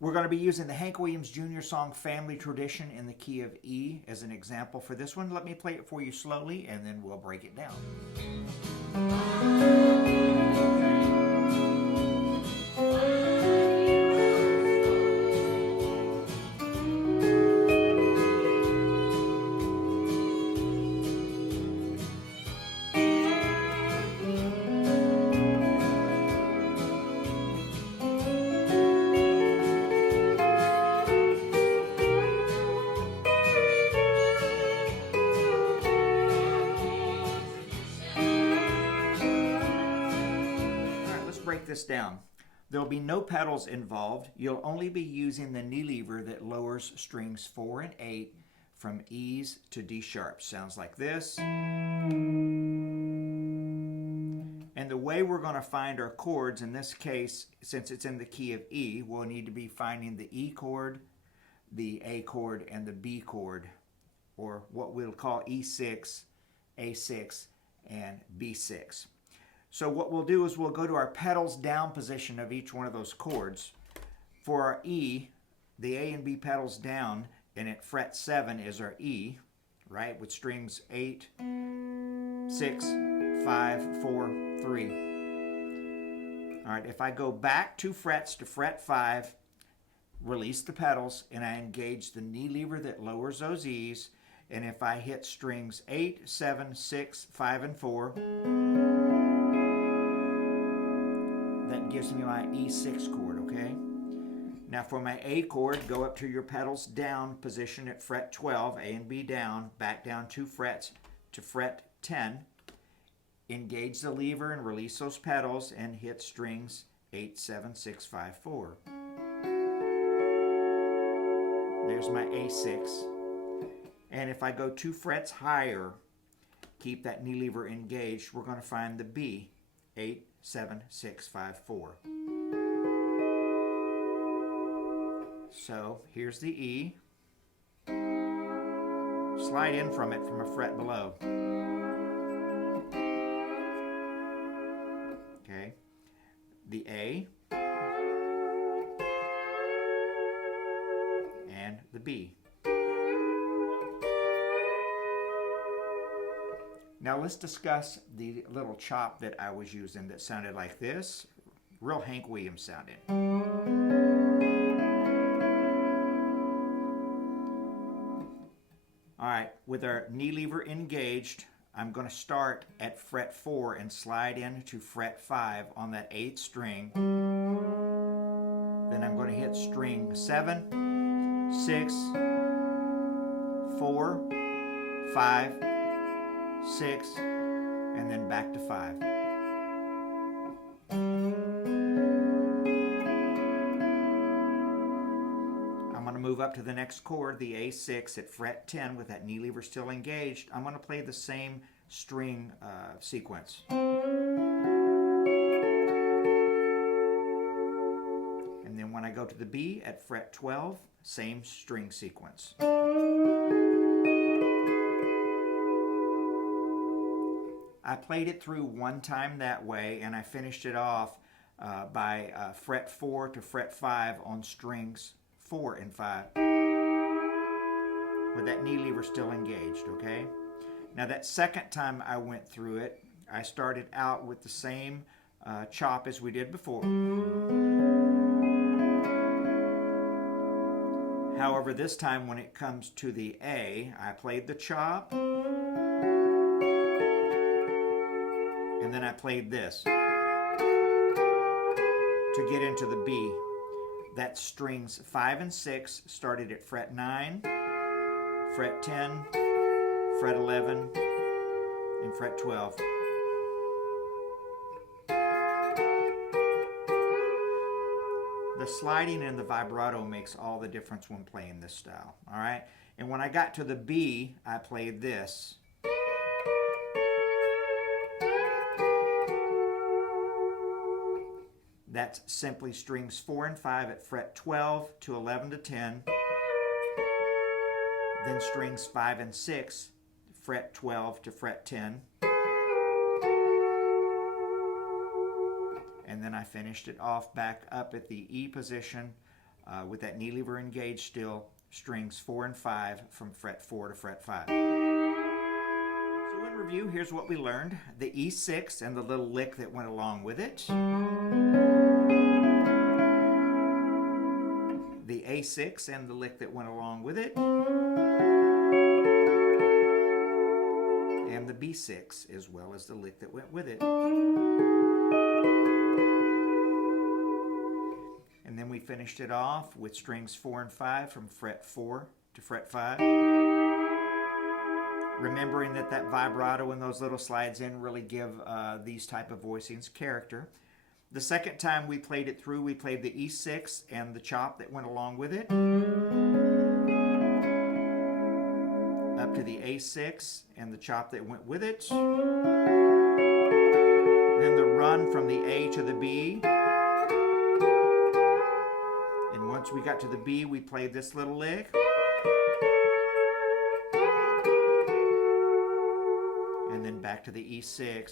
We're going to be using the Hank Williams Jr. song Family Tradition in the key of E as an example for this one. Let me play it for you slowly and then we'll break it down. Break this down. There'll be no pedals involved. You'll only be using the knee lever that lowers strings 4 and 8 from E's to D sharp. Sounds like this. And the way we're going to find our chords in this case, since it's in the key of E, we'll need to be finding the E chord, the A chord, and the B chord, or what we'll call E6, A6, and B6. So what we'll do is we'll go to our pedals down position of each one of those chords. For our E, the A and B pedals down, and at fret 7 is our E, right, with strings 8, 6, 5, 4, 3. All right, if I go back 2 frets to fret 5, release the pedals, and I engage the knee lever that lowers those E's, and if I hit strings 8, 7, 6, 5, and 4, that gives me my E6 chord, okay? Now for my A chord, go up to your pedals down position at fret 12, A and B down, back down 2 frets to fret 10. Engage the lever and release those pedals and hit strings 8, 7, 6, 5, 4. There's my A6. And if I go 2 frets higher, keep that knee lever engaged, we're going to find the B, 8, 7, 6, 5, 4. So here's the E. Slide in from it from a fret below. Okay. The A. And the B. Now let's discuss the little chop that I was using that sounded like this. Real Hank Williams sounding. All right, with our knee lever engaged, I'm going to start at fret 4 and slide into fret 5 on that 8th string. Then I'm going to hit string 7, 6, 4, 5, 6, and then back to 5. I'm going to move up to the next chord, the A6 at fret 10 with that knee lever still engaged. I'm going to play the same string sequence. And then when I go to the B at fret 12, same string sequence. I played it through one time that way, and I finished it off by fret 4 to fret 5 on strings 4 and 5 with that knee lever still engaged, okay? Now that second time I went through it, I started out with the same chop as we did before. However, this time when it comes to the A, I played the chop, and then I played this to get into the B. That's strings 5 and 6 started at fret 9, fret 10, fret 11, and fret 12. The sliding and the vibrato makes all the difference when playing this style, all right? And when I got to the B, I played this. That's simply strings 4 and 5 at fret 12 to 11 to 10. Then strings 5 and 6, fret 12 to fret 10. And then I finished it off back up at the E position with that knee lever engaged still, strings 4 and 5 from fret 4 to fret 5. So in review, here's what we learned. The E6 and the little lick that went along with it. The A6 and the lick that went along with it. And the B6 as well as the lick that went with it. And then we finished it off with strings 4 and 5 from fret 4 to fret 5. Remembering that that vibrato and those little slides in really give these type of voicings character. The second time we played it through, we played the E6 and the chop that went along with it. Up to the A6 and the chop that went with it. Then the run from the A to the B. And once we got to the B, we played this little lick. And then back to the E6.